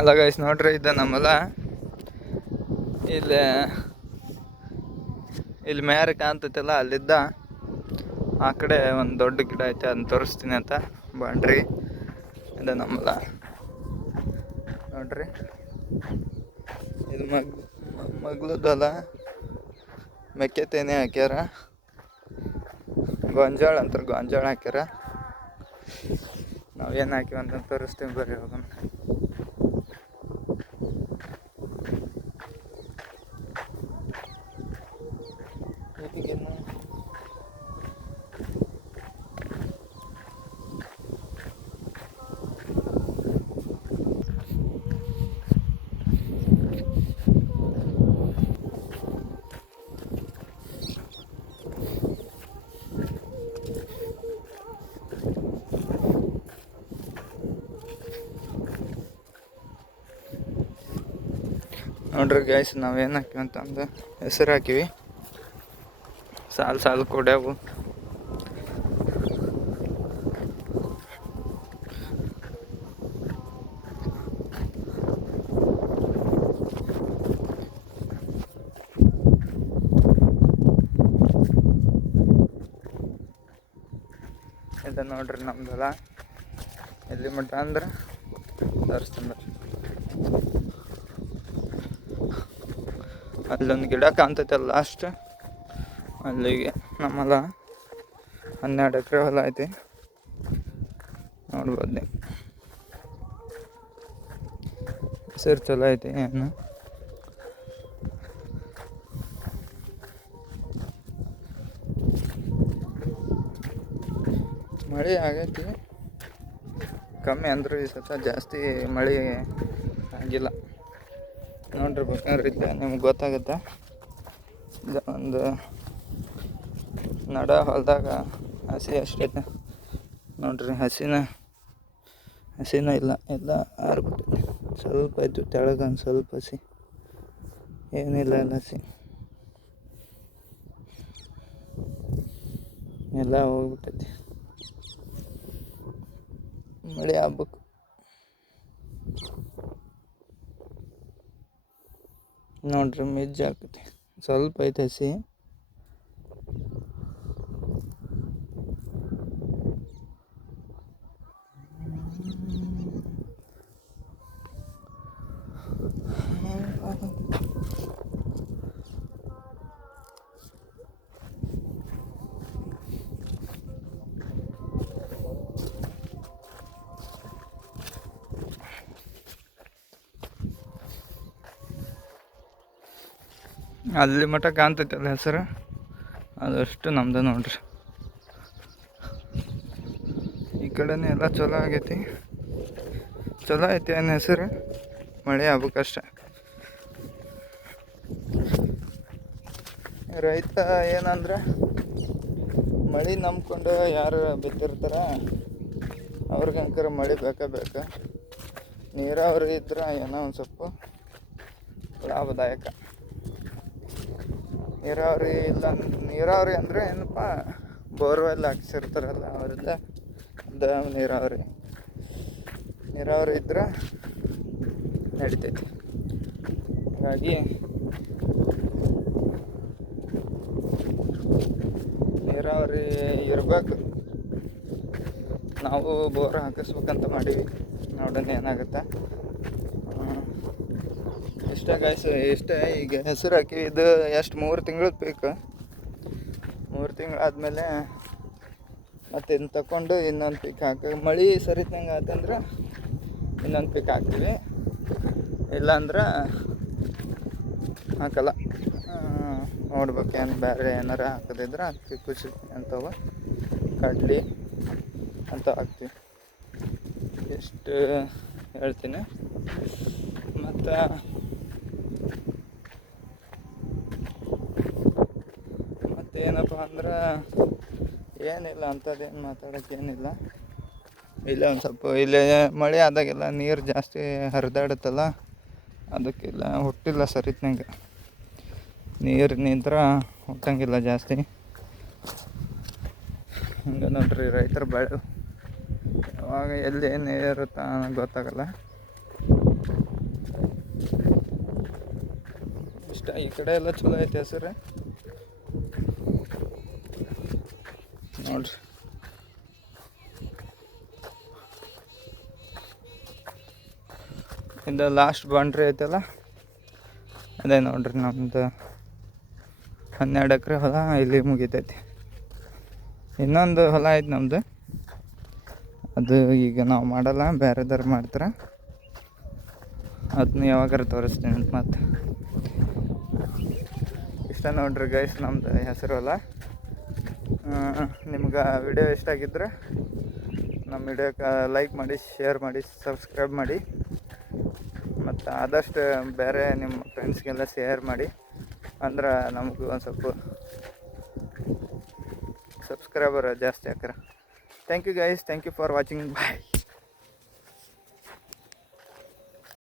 ಅಲ್ಲ ಗೈಸ್ ನೋಡ್ರಿ, ಇದು ನಮ್ಮಲ್ಲ ಇಲ್ಲಿ ಇಲ್ಲಿ ಮೇರೆ ಕಾಣ್ತೈತಲ್ಲ, ಅಲ್ಲಿದ್ದ ಆ ಕಡೆ ಒಂದು ದೊಡ್ಡ ಗಿಡ ಐತೆ, ಅದನ್ನ ತೋರಿಸ್ತೀನಿ ಅಂತ ಬನ್ರಿ. ಇದು ನಮ್ಮಲ್ಲ ನೋಡ್ರಿ, ಇದು ಮಗ್ಲದಲ್ಲ, ಮೆಕ್ಕೆ ತೇನೆ ಹಾಕ್ಯಾರ, ಗೊಂಜಾಳ ಅಂತಾರೆ, ಗೊಂಜಾಳ ಹಾಕ್ಯಾರ. ನಾವೇನು ಹಾಕಿವಿ ಅಂತ ತೋರಿಸ್ತೀವಿ ಬರ್ರಿ ಹೋಗೋಣ. ನೋಡ್ರಿ ಗೈಸ್, ನಾವೇನು ಹಾಕಿವಿ ಅಂತಂದು ಹೆಸರು ಹಾಕಿವಿ, ಸಾಲು ಕೊಡ್ಯಾವು. ಇದು ನೋಡ್ರಿ ನಮ್ದಲ್ಲ, ಎಲ್ಲಿ ಮಟ್ಟ ಅಂದ್ರೆ ತೋರಿಸ್ತೀನಿ. ಅಲ್ಲೊಂದು ಗಿಡ ಕಾಣ್ತೈತಲ್ಲ ಲಾಸ್ಟ್, ಅಲ್ಲಿಗೆ ನಮ್ಮಲ್ಲ 12 ಎಕರೆ ಹೊಲ ಐತಿ, ನೋಡ್ಬೋದು ನೀವು. ಹೆಸರು ಚಲೋ ಐತಿ. ಏನು ಮಳೆ ಆಗೈತಿ ಕಮ್ಮಿ, ಅಂದರೂ ಈ ಸತ ಜಾಸ್ತಿ ಮಳೆ ಆಗಿಲ್ಲ. ನೋಡ್ರಿ ಬೇಕಾದ್ರೆ ಇದ್ದ ನಿಮ್ಗೆ ಗೊತ್ತಾಗುತ್ತೆ. ಒಂದು ನಡ ಹೊಲದಾಗ ಹಸಿ ಅಷ್ಟೈತೆ ನೋಡ್ರಿ, ಹಸಿನ ಇಲ್ಲ, ಎಲ್ಲ ಆರ್ಬಿಟ್ಟು ಸ್ವಲ್ಪ ಆಯ್ತು ತೆಳಗೆ, ಒಂದು ಸ್ವಲ್ಪ ಹಸಿ, ಏನಿಲ್ಲ, ಎಲ್ಲ ಹಸಿ ಎಲ್ಲ ಹೋಗ್ಬಿಟ್ಟೈತಿ. ಮಳೆ ಆಗ್ಬೇಕು. ನೋಡ್ರಿ ಮಿಜ್ಜು ಹಾಕೈತಿ, ಸ್ವಲ್ಪ ಐತೆ ಹಸಿ. ಅಲ್ಲಿ ಮಠ ಕಾಣ್ತೈತಲ್ಲ ಹೆಸರು, ಅದಷ್ಟು ನಮ್ದು ನೋಡ್ರಿ. ಈ ಕಡೆನೇ ಎಲ್ಲ ಚಲೋ ಆಗೈತಿ, ಚಲೋ ಐತಿ. ಏನು ಹೆಸರು ಮಳೆ ಆಗ್ಬೇಕಷ್ಟೆ. ರೈತ ಏನಂದ್ರೆ, ಮಳೆ ನಂಬ್ಕೊಂಡು ಯಾರು ಬಿತ್ತಿರ್ತಾರ ಅವ್ರಿಗಂಕರ ಮಳೆ ಬೇಕಾ. ನೀರಾವರಿ ಇದ್ರೆ ಏನೋ ಒಂದು ಸ್ವಲ್ಪ ಲಾಭದಾಯಕ. ನೀರಾವರಿ ಇಲ್ಲ, ನೀರಾವರಿ ಅಂದರೆ ಏನಪ್ಪ, ಬೋರ್ವೆಲ್ ಹಾಕ್ಸಿರ್ತಾರಲ್ಲ ಅವರೆಲ್ಲ, ಅದ ನೀರಾವರಿ ಇದ್ರೆ ನಡಿತೈತಿ. ಹಾಗಾಗಿ ನೀರಾವರಿ ಇರಬೇಕು. ನಾವು ಬೋರ್ ಹಾಕಿಸ್ಬೇಕಂತ ಮಾಡೀವಿ, ನೋಡೋಣ ಏನಾಗುತ್ತೆ. ಇಷ್ಟ ಗಾಯ್ಸ್, ಇಷ್ಟೇ. ಈಗ ಹೆಸರು ಹಾಕಿವಿ, ಇದು ಎಷ್ಟು 3 ತಿಂಗಳದ್ದು ಬೇಕು. 3 ತಿಂಗಳು ಆದಮೇಲೆ ಮತ್ತೆ ಇದನ್ನ ತಗೊಂಡು ಇನ್ನೊಂದು ಪೀಕ್ ಮಳೆ ಸರಿತಂಗೆ ಆತಂದ್ರೆ ಇನ್ನೊಂದು ಪೀಕ್ ಹಾಕ್ತೀವಿ, ಇಲ್ಲಾಂದ್ರೆ ಹಾಕಲ್ಲ. ನೋಡ್ಬೇಕು, ಏನು ಬೇರೆ ಏನಾರ ಹಾಕೋದಿದ್ರೆ ಅದಕ್ಕೆ ಖುಷಿ ಅಂತವ ಕಡ್ಲಿ ಅಂತ ಹಾಕ್ತೀವಿ. ಎಷ್ಟು ಹೇಳ್ತೀನಿ. ಮತ್ತು ಏನಪ್ಪ ಅಂದ್ರೆ ಏನಿಲ್ಲ, ಅಂಥದ್ದೇನು ಮಾತಾಡೋಕ್ಕೇನಿಲ್ಲ. ಇಲ್ಲ ಒಂದು ಸ್ವಲ್ಪ ಇಲ್ಲಿ ಮಳೆ ಆದಾಗೆಲ್ಲ ನೀರು ಜಾಸ್ತಿ ಹರಿದಾಡುತ್ತಲ್ಲ, ಅದಕ್ಕೆಲ್ಲ ಹುಟ್ಟಿಲ್ಲ ಸರಿತ್ನಂಗೆ. ನೀರು ನಿಂತ್ರ ಹುಟ್ಟಂಗಿಲ್ಲ ಜಾಸ್ತಿ. ಹಂಗೆ ನೋಡ್ರಿ ರೈತರ ಬೆಳೆ ಯಾವಾಗ ಎಲ್ಲಿ ಏನು ಇರುತ್ತಾ ಗೊತ್ತಾಗಲ್ಲ. ಇಷ್ಟ. ಈ ಕಡೆ ಎಲ್ಲ ಚಲೋ ಐತೆ ಹೆಸರು ನೋಡ್ರಿ. ಇದು ಲಾಸ್ಟ್ ಬೌಂಡ್ರಿ ಐತಲ್ಲ ಅದೇ ನೋಡ್ರಿ. ನಮ್ಮದು 12 ಎಕರೆ ಹೊಲ ಇಲ್ಲಿ ಮುಗಿತೈತಿ. ಇನ್ನೊಂದು ಹೊಲ ಐತೆ ನಮ್ಮದು, ಅದು ಈಗ ನಾವು ಮಾಡಲ್ಲ, ಬೇರೆದವ್ರು ಮಾಡ್ತಾರೆ. ಅದನ್ನ ಯಾವಾಗಾರ ತೋರಿಸ್ತೀನಿ ಅಂತ. ಮತ್ತು ಇಷ್ಟ ನೋಡ್ರಿ ಗೈಸ್ ನಮ್ಮದು ಹೆಸರು ಹೊಲ. ನಿಮ್ಗೆ ವಿಡಿಯೋ ಇಷ್ಟ ಆಗಿದ್ರೆ ನಮ್ಮ ವಿಡಿಯೋಕ್ಕೆ ಲೈಕ್ ಮಾಡಿ, ಶೇರ್ ಮಾಡಿ, ಸಬ್ಸ್ಕ್ರೈಬ್ ಮಾಡಿ. ಮತ್ತು ಆದಷ್ಟು ಬೇರೆ ನಿಮ್ಮ ಫ್ರೆಂಡ್ಸ್ಗೆಲ್ಲ ಶೇರ್ ಮಾಡಿ, ಅಂದ್ರೆ ನಮಗೂ ಒಂದು ಸ್ವಲ್ಪ ಸಬ್ಸ್ಕ್ರೈಬರ್ ಜಾಸ್ತಿ ಆಕ್ರ. Thank you guys, thank you for watching. Bye.